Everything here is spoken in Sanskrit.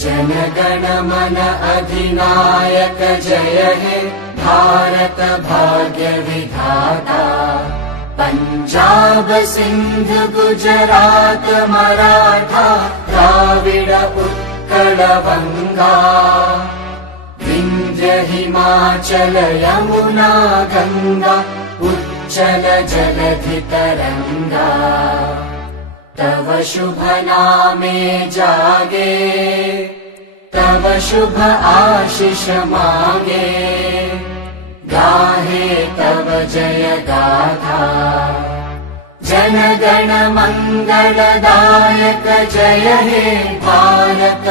जनगण मन अधिनायक जय हे भारत भाग्य विधाता। पंजाब सिंध गुजरात मराठा द्राविड उत्कल बंगा। विंध्य हिमाचल यमुना गंगा उच्चल जलधि तरंगा। तव शुभ नामे जागे तव शुभ आशीष मांगे। गाहे तव जय गाथा जनगण मंगलदायक जय हे भारत